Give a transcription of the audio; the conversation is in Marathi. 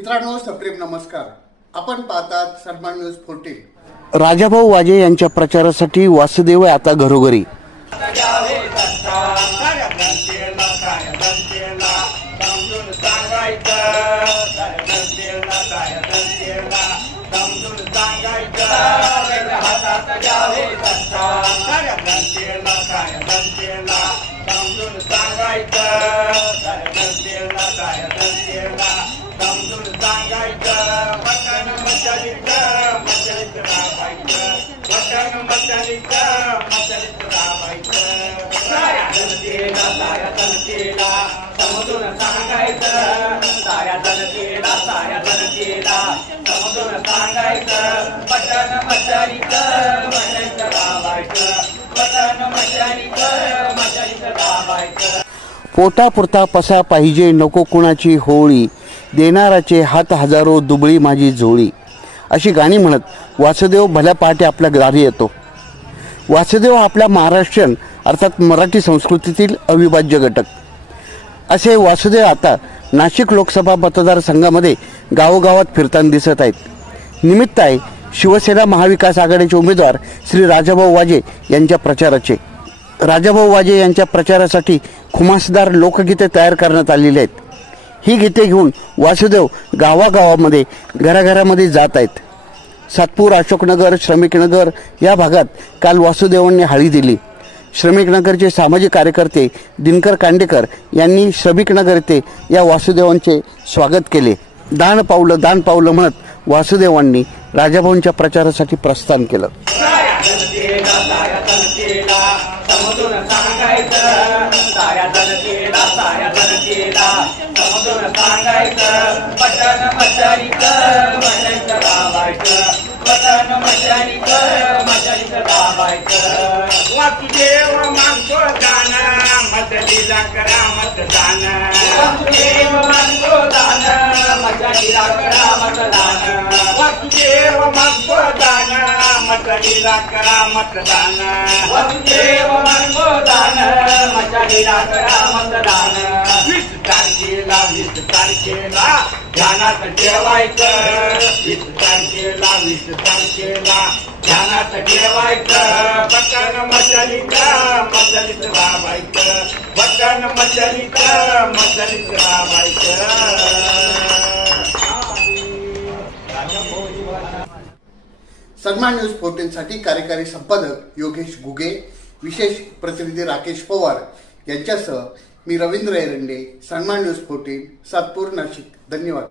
मित्रांनो, सप्रेम नमस्कार. आपण पाहतात सन्मान न्यूज 14. राजाभाऊ वाजे यांच्या प्रचारासाठी वासुदेव आता घरोघरी. पोटापुरता पसा पाहिजे नको कुणाची होळी, देणाराचे हात हजारो दुबळी माझी झोळी, अशी गाणी म्हणत वासुदेव भल्या पहाटे आपल्या दारी येतो. वासुदेव आपल्या महाराष्ट्रीयन अर्थात मराठी संस्कृतीतील अविभाज्य घटक. असे वासुदेव आता नाशिक लोकसभा मतदारसंघामध्ये गावोगावात फिरताना दिसत आहेत. निमित्त आहे शिवसेना महाविकास आघाडीचे उमेदवार श्री राजाभाऊ वाजे यांच्या प्रचाराचे. राजाभाऊ वाजे यांच्या प्रचारासाठी खुमासदार लोकगीते तयार करण्यात आलेली आहेत. ही गीते घेऊन वासुदेव गावागावामध्ये घराघरामध्ये जात आहेत. सातपूर, अशोकनगर, श्रमिकनगर या भागात काल वासुदेवांनी हळी दिली. श्रमिकनगरचे सामाजिक कार्यकर्ते दिनकर कांडेकर यांनी श्रमिकनगर येथे या वासुदेवांचे स्वागत केले. दान पावलं म्हणत वासुदेवांनी राजाभाऊंच्या प्रचारासाठी प्रस्थान केलं. वासुदेव मागतो दान, मदतीला करा मतदान. वासुदेव मागतो दान, मदतीला करा मतदान. वासुदेव मागतो दान, मदतीला करा मतदान. वासुदेव मागतो दान, मदतीला करा मतदान. 20 तारखेला ध्यानात ठेवायचं. 20 तारखेला ध्यानात ठेवायचं. बटन मशालीत राबायचं. बटन मशालीत राबायचं. सन्मान न्यूज 14 साठी कार्यकारी संपादक योगेश घुगे, विशेष प्रतिनिधी राकेश पवार यांच्यासह मी रवींद्र एरंडे. सन्मान न्यूज 14, सातपूर, नाशिक. धन्यवाद.